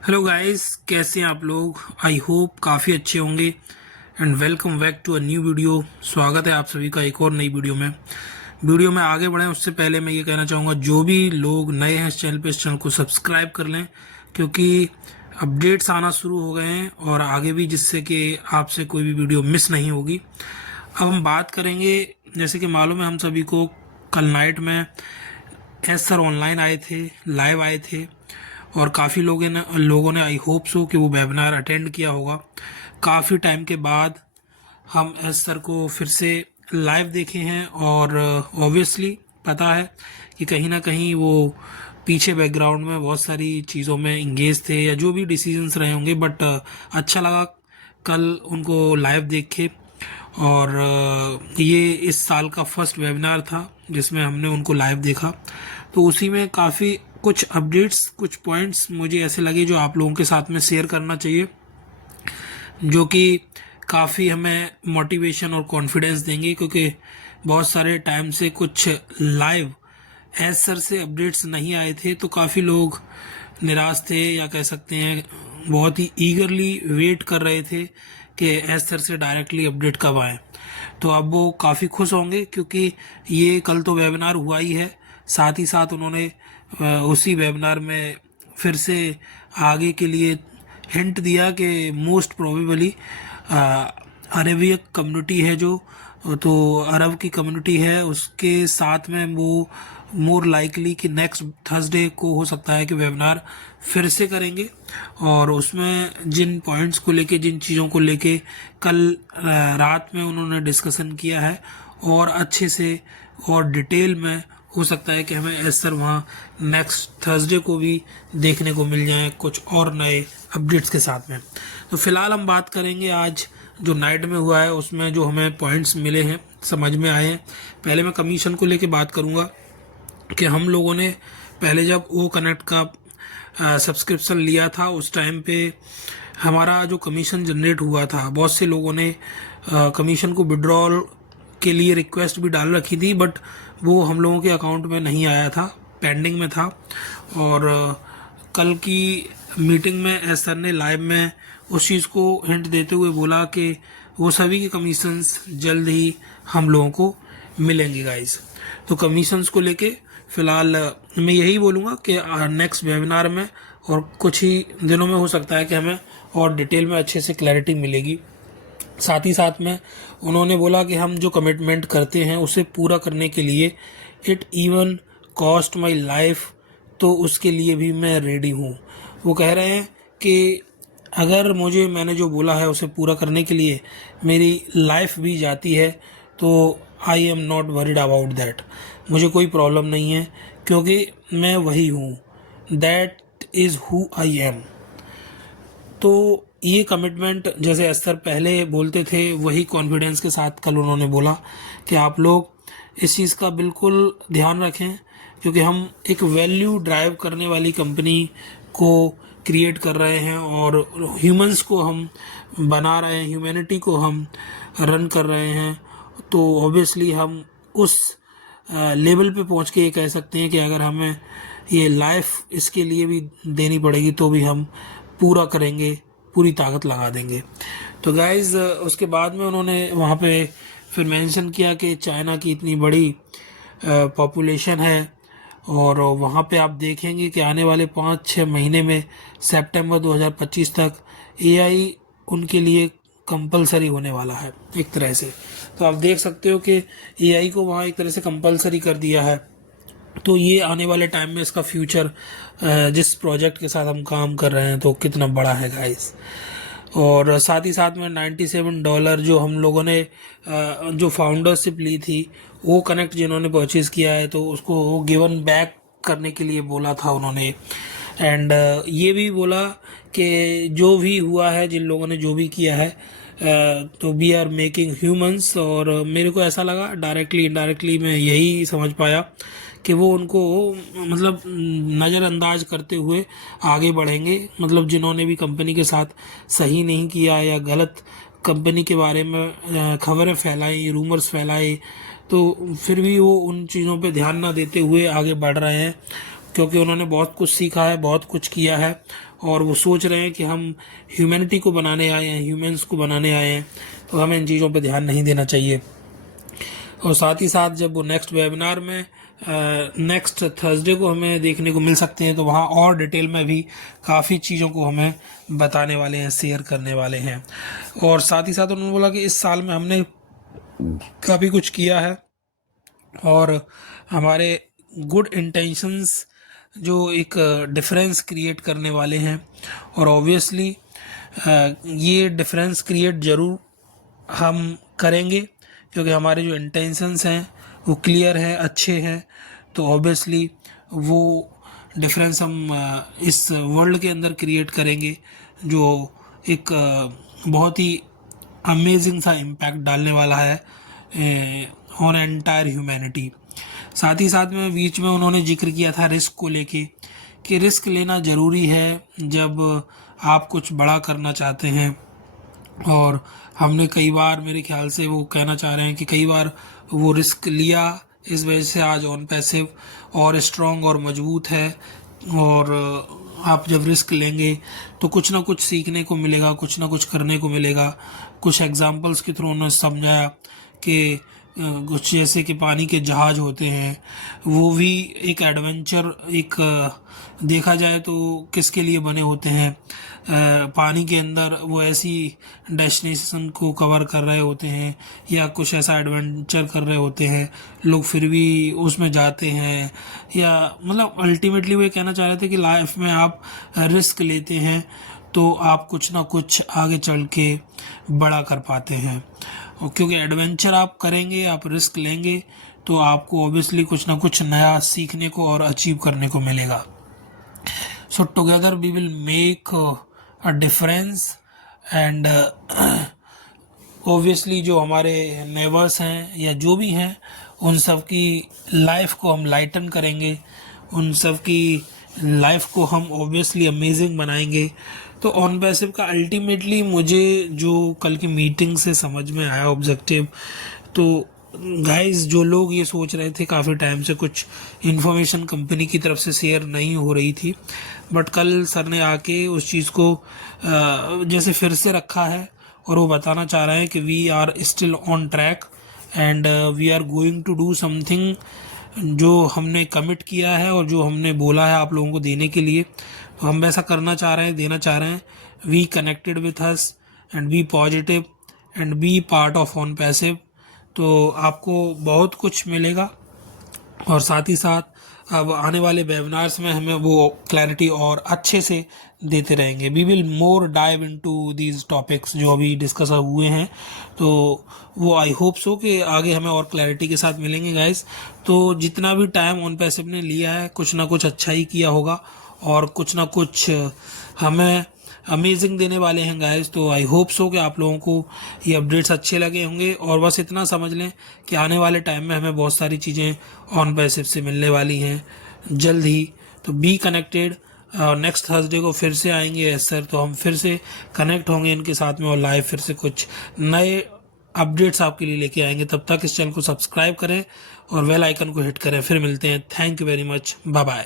Hello guys, कैसे हैं आप लोग। आई होप काफ़ी अच्छे होंगे and welcome back to a new video. स्वागत है आप सभी का एक और नई वीडियो में आगे बढ़ें उससे पहले मैं ये कहना चाहूँगा, जो भी लोग नए हैं इस चैनल पे, इस चैनल को सब्सक्राइब कर लें, क्योंकि अपडेट्स आना शुरू हो गए हैं और आगे भी, जिससे कि आपसे कोई भी वीडियो मिस नहीं होगी। अब हम बात करेंगे, जैसे कि मालूम है हम सभी को, कल नाइट में एस सर ऑनलाइन आए थे, लाइव आए थे और काफ़ी लोगों ने आई होप सो कि वो वेबिनार अटेंड किया होगा। काफ़ी टाइम के बाद हम एस सर को फिर से लाइव देखे हैं और ऑब्वियसली पता है कि कहीं ना कहीं वो पीछे बैकग्राउंड में बहुत सारी चीज़ों में इंगेज थे या जो भी डिसीजंस रहे होंगे, बट अच्छा लगा कल उनको लाइव देख के। और ये इस साल का फर्स्ट वेबिनार था जिसमें हमने उनको लाइव देखा, तो उसी में काफ़ी कुछ अपडेट्स, कुछ पॉइंट्स मुझे ऐसे लगे जो आप लोगों के साथ में शेयर करना चाहिए, जो कि काफ़ी हमें मोटिवेशन और कॉन्फिडेंस देंगे, क्योंकि बहुत सारे टाइम से कुछ लाइव एज सर से अपडेट्स नहीं आए थे, तो काफ़ी लोग निराश थे, या कह सकते हैं बहुत ही ईगरली वेट कर रहे थे कि एज सर से डायरेक्टली अपडेट कब आए। तो अब वो काफ़ी खुश होंगे, क्योंकि ये कल तो वेबिनार हुआ ही है, साथ ही साथ उन्होंने उसी वेबिनार में फिर से आगे के लिए हिंट दिया कि मोस्ट प्रोबेबली अरेबियन कम्युनिटी है जो, तो अरब की कम्युनिटी है, उसके साथ में वो मोर लाइकली कि नेक्स्ट थर्सडे को हो सकता है कि वेबिनार फिर से करेंगे। और उसमें जिन पॉइंट्स को लेके, जिन चीज़ों को लेके कल रात में उन्होंने डिस्कशन किया है, और अच्छे से और डिटेल में हो सकता है कि हमें एस सर वहाँ नेक्स्ट थर्सडे को भी देखने को मिल जाए कुछ और नए अपडेट्स के साथ में। तो फिलहाल हम बात करेंगे आज जो नाइट में हुआ है उसमें जो हमें पॉइंट्स मिले हैं, समझ में आए हैं। पहले मैं कमीशन को लेके बात करूँगा कि हम लोगों ने पहले जब ओ कनेक्ट का सब्सक्रिप्शन लिया था, उस टाइम पे हमारा जो कमीशन जनरेट हुआ था, बहुत से लोगों ने कमीशन को विड्रॉल के लिए रिक्वेस्ट भी डाल रखी थी, बट वो हम लोगों के अकाउंट में नहीं आया था, पेंडिंग में था। और कल की मीटिंग में एस सर ने लाइव में उस चीज़ को हिंट देते हुए बोला कि वो सभी के कमीशंस जल्द ही हम लोगों को मिलेंगे गाइस। तो कमीशंस को लेके फ़िलहाल मैं यही बोलूँगा कि नेक्स्ट वेबिनार में और कुछ ही दिनों में हो सकता है कि हमें और डिटेल में अच्छे से क्लैरिटी मिलेगी। साथ ही साथ में उन्होंने बोला कि हम जो कमिटमेंट करते हैं उसे पूरा करने के लिए it even cost my life, तो उसके लिए भी मैं रेडी हूँ। वो कह रहे हैं कि अगर मैंने जो बोला है उसे पूरा करने के लिए मेरी लाइफ भी जाती है, तो I am not worried about that. मुझे कोई प्रॉब्लम नहीं है, क्योंकि मैं वही हूँ, that is who I am. तो ये कमिटमेंट जैसे अस्तर पहले बोलते थे, वही कॉन्फिडेंस के साथ कल उन्होंने बोला कि आप लोग इस चीज़ का बिल्कुल ध्यान रखें, क्योंकि हम एक वैल्यू ड्राइव करने वाली कंपनी को क्रिएट कर रहे हैं और ह्यूमंस को हम बना रहे हैं, ह्यूमैनिटी को हम रन कर रहे हैं। तो ऑब्वियसली हम उस लेवल पे पहुंच के ये कह सकते हैं कि अगर हमें ये लाइफ इसके लिए भी देनी पड़ेगी तो भी हम पूरा करेंगे, पूरी ताकत लगा देंगे। तो गाइज़ उसके बाद में उन्होंने वहाँ पे फिर मेंशन किया कि चाइना की इतनी बड़ी पॉपुलेशन है, और वहाँ पे आप देखेंगे कि आने वाले 5-6 महीने में सितंबर 2025 तक एआई उनके लिए कंपलसरी होने वाला है एक तरह से। तो आप देख सकते हो कि एआई को वहाँ एक तरह से कंपलसरी कर दिया है। तो ये आने वाले टाइम में इसका फ्यूचर, जिस प्रोजेक्ट के साथ हम काम कर रहे हैं, तो कितना बड़ा है गाइस। और साथ ही साथ में $97 जो हम लोगों ने जो फाउंडरशिप ली थी, वो कनेक्ट जिन्होंने परचेज़ किया है, तो उसको वो गिवन बैक करने के लिए बोला था उन्होंने। एंड ये भी बोला कि जो भी हुआ है, जिन लोगों ने जो भी किया है, तो वी आर मेकिंग ह्यूमंस। और मेरे को ऐसा लगा, डायरेक्टली इनडायरेक्टली मैं यही समझ पाया कि वो उनको मतलब नज़रअंदाज करते हुए आगे बढ़ेंगे। मतलब जिन्होंने भी कंपनी के साथ सही नहीं किया या गलत कंपनी के बारे में खबरें फैलाई, रूमर्स फैलाए, तो फिर भी वो उन चीज़ों पे ध्यान ना देते हुए आगे बढ़ रहे हैं। क्योंकि उन्होंने बहुत कुछ सीखा है, बहुत कुछ किया है, और वो सोच रहे हैं कि हम ह्यूमैनिटी को बनाने आए हैं, ह्यूमंस को बनाने आए हैं, तो हमें इन चीज़ों पे ध्यान नहीं देना चाहिए। और साथ ही साथ जब वो नेक्स्ट वेबिनार में नेक्स्ट थर्सडे को हमें देखने को मिल सकते हैं, तो वहाँ और डिटेल में भी काफ़ी चीज़ों को हमें बताने वाले हैं, शेयर करने वाले हैं। और साथ ही साथ उन्होंने बोला कि इस साल में हमने काफ़ी कुछ किया है, और हमारे गुड इंटेंशंस जो एक डिफरेंस क्रिएट करने वाले हैं, और ऑब्वियसली ये डिफरेंस क्रिएट ज़रूर हम करेंगे, क्योंकि हमारे जो इंटेंशंस हैं वो क्लियर हैं, अच्छे हैं, तो ऑब्वियसली वो डिफरेंस हम इस वर्ल्ड के अंदर क्रिएट करेंगे, जो एक बहुत ही अमेजिंग सा इम्पैक्ट डालने वाला है ऑन एंटायर ह्यूमैनिटी। साथ ही साथ में बीच में उन्होंने जिक्र किया था रिस्क को लेके, कि रिस्क लेना ज़रूरी है जब आप कुछ बड़ा करना चाहते हैं। और हमने कई बार, मेरे ख्याल से वो कहना चाह रहे हैं कि कई बार वो रिस्क लिया, इस वजह से आज ऑन पैसिव और स्ट्रॉन्ग और मजबूत है। और आप जब रिस्क लेंगे तो कुछ ना कुछ सीखने को मिलेगा, कुछ ना कुछ करने को मिलेगा। कुछ एग्जांपल्स के थ्रू उन्होंने समझाया कि कुछ जैसे कि पानी के जहाज होते हैं, वो भी एक एडवेंचर, एक देखा जाए तो किसके लिए बने होते हैं। पानी के अंदर वो ऐसी डेस्टिनेशन को कवर कर रहे होते हैं या कुछ ऐसा एडवेंचर कर रहे होते हैं, लोग फिर भी उसमें जाते हैं। या मतलब अल्टीमेटली वो ये कहना चाह रहे थे कि लाइफ में आप रिस्क लेते हैं तो आप कुछ ना कुछ आगे चल के बड़ा कर पाते हैं। क्योंकि एडवेंचर आप करेंगे, आप रिस्क लेंगे, तो आपको ऑब्वियसली कुछ ना कुछ नया सीखने को और अचीव करने को मिलेगा। So together we will make a difference, and obviously जो हमारे नेबर्स हैं या जो भी हैं, उन सब की लाइफ को हम लाइटन करेंगे, उन सब की लाइफ को हम ऑब्वियसली अमेजिंग बनाएंगे। तो ऑन पैसिव का अल्टीमेटली मुझे जो कल की मीटिंग से समझ में आया ऑब्जेक्टिव, तो गाइस जो लोग ये सोच रहे थे काफ़ी टाइम से कुछ इन्फॉर्मेशन कंपनी की तरफ से शेयर नहीं हो रही थी, बट कल सर ने आके उस चीज़ को जैसे फिर से रखा है, और वो बताना चाह रहे हैं कि we are still on track and we are going to do something, जो हमने कमिट किया है और जो हमने बोला है आप लोगों को देने के लिए, तो हम वैसा करना चाह रहे हैं, देना चाह रहे हैं। We connected with us and be positive and be part of on passive, तो आपको बहुत कुछ मिलेगा। और साथ ही साथ अब आने वाले वेबिनार्स में हमें वो क्लैरिटी और अच्छे से देते रहेंगे। We will more dive into these topics जो अभी डिस्कस हुए हैं, तो वो आई होप सो कि आगे हमें और क्लैरिटी के साथ मिलेंगे गाइस। तो जितना भी टाइम ऑन पैसिव ने लिया है, कुछ ना कुछ अच्छा ही किया होगा और कुछ ना कुछ हमें अमेजिंग देने वाले हैं गाइस। तो आई होप सो कि आप लोगों को ये अपडेट्स अच्छे लगे होंगे, और बस इतना समझ लें कि आने वाले टाइम में हमें बहुत सारी चीज़ें ऑन पैसिव से मिलने वाली हैं जल्द ही। तो बी कनेक्टेड, नेक्स्ट थर्सडे को फिर से आएंगे सर, तो हम फिर से कनेक्ट होंगे इनके साथ में और लाइव फिर से कुछ नए अपडेट्स आपके लिए लेके आएंगे। तब तक इस चैनल को सब्सक्राइब करें और बेल आइकन को हिट करें। फिर मिलते हैं। Thank you very much, bye bye.